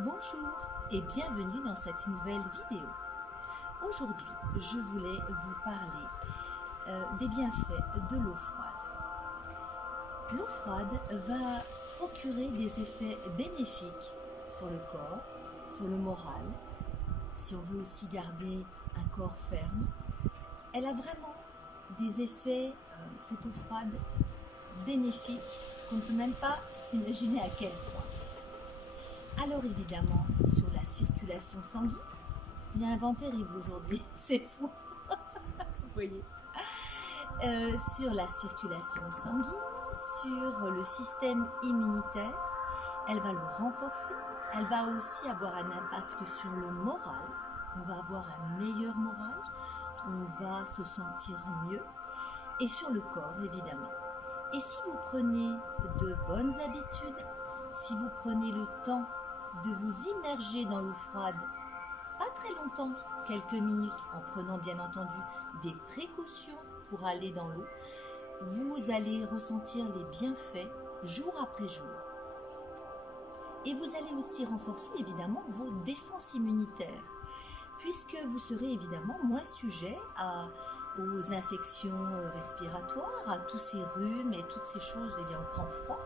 Bonjour et bienvenue dans cette nouvelle vidéo. Aujourd'hui, je voulais vous parler des bienfaits de l'eau froide. L'eau froide va procurer des effets bénéfiques sur le corps, sur le moral, si on veut aussi garder un corps ferme. Elle a vraiment des effets, cette eau froide, bénéfiques qu'on ne peut même pas s'imaginer à quel point. Alors évidemment, sur la circulation sanguine, il y a un vent terrible aujourd'hui, c'est fou, vous voyez. Sur la circulation sanguine, sur le système immunitaire, elle va le renforcer, elle va aussi avoir un impact sur le moral, on va avoir un meilleur moral, on va se sentir mieux, et sur le corps évidemment. Et si vous prenez de bonnes habitudes, si vous prenez le temps de vous immerger dans l'eau froide, pas très longtemps, quelques minutes, en prenant bien entendu des précautions pour aller dans l'eau, vous allez ressentir les bienfaits jour après jour. Et vous allez aussi renforcer évidemment vos défenses immunitaires, puisque vous serez évidemment moins sujet aux infections respiratoires, à tous ces rhumes et toutes ces choses, eh bien on prend froid.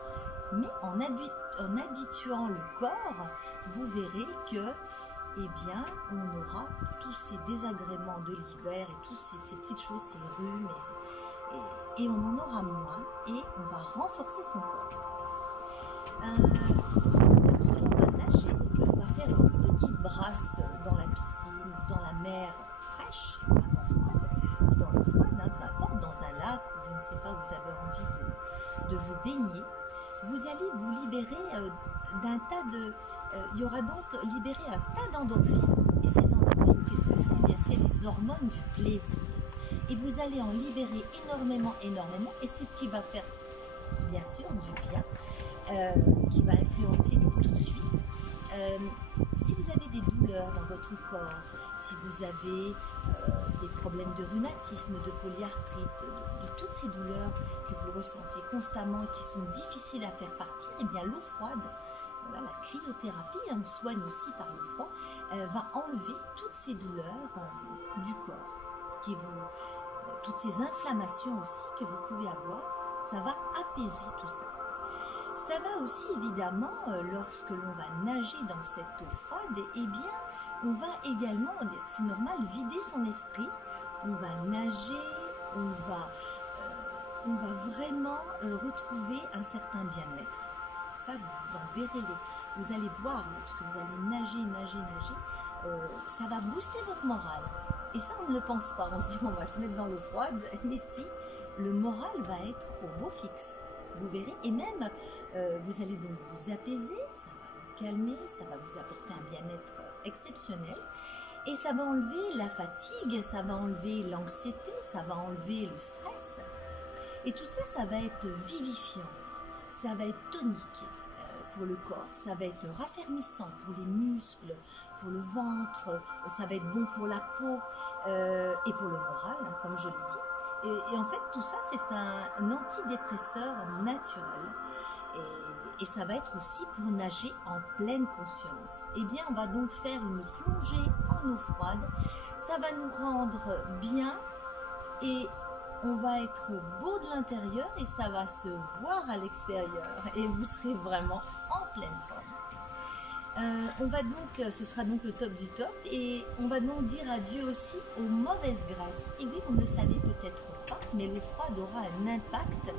Mais en habituant le corps, vous verrez que, eh bien, on aura tous ces désagréments de l'hiver et toutes ces petites choses, ces rhumes, et on en aura moins et on va renforcer son corps. Lorsque l'on va nager, que l'on va faire une petite brasse dans la piscine, dans la mer fraîche, dans l'eau froide, peu importe, dans un lac ou je ne sais pas où vous avez envie de vous baigner, vous allez vous libérer d'un tas de... il y aura donc libéré un tas d'endorphines. Et ces endorphines, qu'est-ce que c'est? Bien, c'est les hormones du plaisir. Et vous allez en libérer énormément, et c'est ce qui va faire, bien sûr, du bien, qui va influencer tout de suite. Si vous avez des douleurs dans votre corps, si vous avez des problèmes de rhumatisme, de polyarthrite, de toutes ces douleurs que vous ressentez constamment et qui sont difficiles à faire partir, eh bien l'eau froide, voilà, la cryothérapie, on soigne aussi par le froid, va enlever toutes ces douleurs du corps, toutes ces inflammations aussi que vous pouvez avoir, ça va apaiser tout ça. Ça va aussi évidemment, lorsque l'on va nager dans cette eau froide, eh bien, on va également, c'est normal, vider son esprit. On va nager, on va vraiment retrouver un certain bien-être. Ça, vous en verrez, vous allez voir, lorsque vous allez nager, ça va booster votre morale. Et ça, on ne le pense pas. On se dit, on va se mettre dans l'eau froide, mais si, le moral va être au beau fixe. Vous verrez, et même, vous allez donc vous apaiser, ça va vous calmer, ça va vous apporter un bien-être exceptionnel, et ça va enlever la fatigue, ça va enlever l'anxiété, ça va enlever le stress, et tout ça, ça va être vivifiant, ça va être tonique pour le corps, ça va être raffermissant pour les muscles, pour le ventre, ça va être bon pour la peau et pour le moral, hein, comme je l'ai dit. Et en fait, tout ça, c'est un antidépresseur naturel. Et ça va être aussi pour nager en pleine conscience. Eh bien, on va donc faire une plongée en eau froide. Ça va nous rendre bien et on va être beau de l'intérieur et ça va se voir à l'extérieur. Et vous serez vraiment en pleine forme. On va donc, ce sera donc le top du top, et on va donc dire adieu aussi aux mauvaises graisses. Et oui, vous ne le savez peut-être pas, mais l'eau froide aura un impact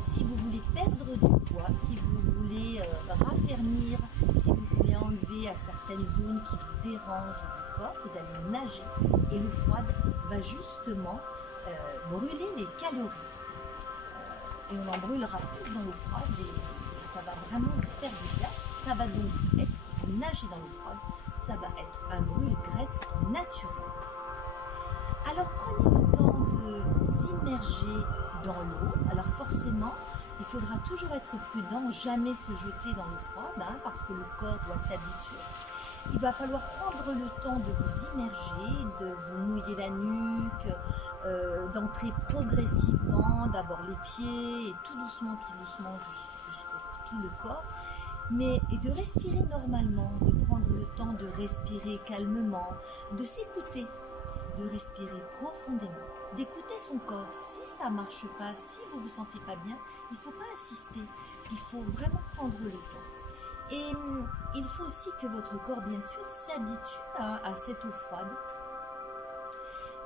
si vous voulez perdre du poids, si vous voulez raffermir, si vous voulez enlever à certaines zones qui vous dérangent du corps, vous allez nager et l'eau froide va justement brûler les calories. Et on en brûlera plus dans l'eau froide et ça va vraiment vous faire du bien. Ça va donc être nager dans l'eau froide, ça va être un brûle-graisse naturel. Alors prenez le temps de vous immerger dans l'eau. Alors forcément, il faudra toujours être prudent, jamais se jeter dans l'eau froide, hein, parce que le corps doit s'habituer. Il va falloir prendre le temps de vous immerger, de vous mouiller la nuque, d'entrer progressivement, d'abord les pieds, et tout doucement jusqu'au tout le corps. mais de respirer normalement, de prendre le temps de respirer calmement, de s'écouter, de respirer profondément, d'écouter son corps. Si ça ne marche pas, si vous ne vous sentez pas bien, il ne faut pas insister, il faut vraiment prendre le temps. Et il faut aussi que votre corps, bien sûr, s'habitue à cette eau froide.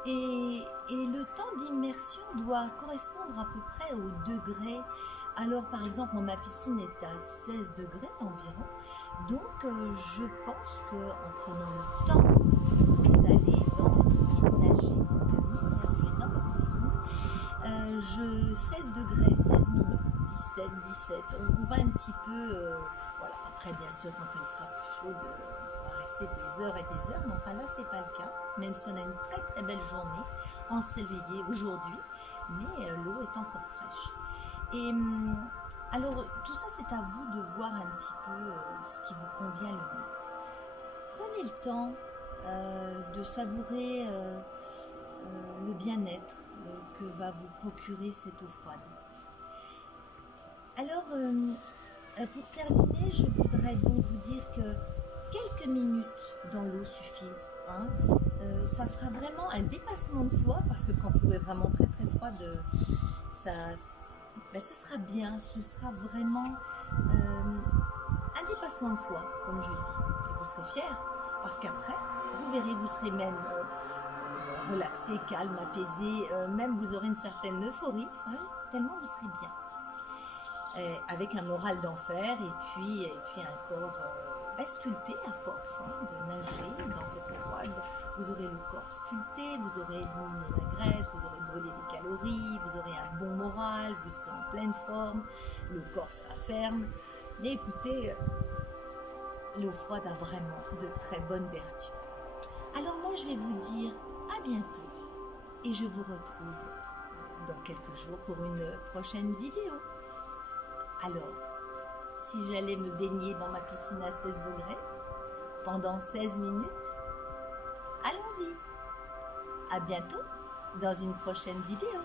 Et le temps d'immersion doit correspondre à peu près au degré. Alors, par exemple, ma piscine est à 16 degrés environ. Donc, je pense qu'en prenant le temps d'aller dans ma piscine, nager, de m'immerger dans ma piscine, 16 degrés, 16 minutes, 17, 17. On va un petit peu... voilà. Après, bien sûr, quand elle sera plus chaude, on va rester des heures et des heures. Mais enfin, là, c'est pas le cas. Même si on a une très très belle journée ensoleillée aujourd'hui. Mais l'eau est encore fraîche. Et alors, tout ça, c'est à vous de voir un petit peu ce qui vous convient le mieux. Prenez le temps de savourer le bien-être que va vous procurer cette eau froide. Alors, pour terminer, je voudrais donc vous dire que quelques minutes dans l'eau suffisent. Hein. Ça sera vraiment un dépassement de soi, parce que quand l'eau est vraiment très très froide, ce sera bien, ce sera vraiment un dépassement de soi, comme je dis. Vous serez fiers, parce qu'après, vous verrez, vous serez même relaxé, calme, apaisé, même vous aurez une certaine euphorie, hein, tellement vous serez bien. Avec un moral d'enfer et puis un corps sculpté à force de nager dans cette eau froide. Vous aurez le corps sculpté, vous aurez éliminé la graisse, vous aurez brûlé des calories, vous aurez un bon moral, vous serez en pleine forme, le corps sera ferme. Mais écoutez, l'eau froide a vraiment de très bonnes vertus. Alors moi je vais vous dire à bientôt et je vous retrouve dans quelques jours pour une prochaine vidéo. Alors, si j'allais me baigner dans ma piscine à 16 degrés pendant 16 minutes, allons-y. À bientôt dans une prochaine vidéo.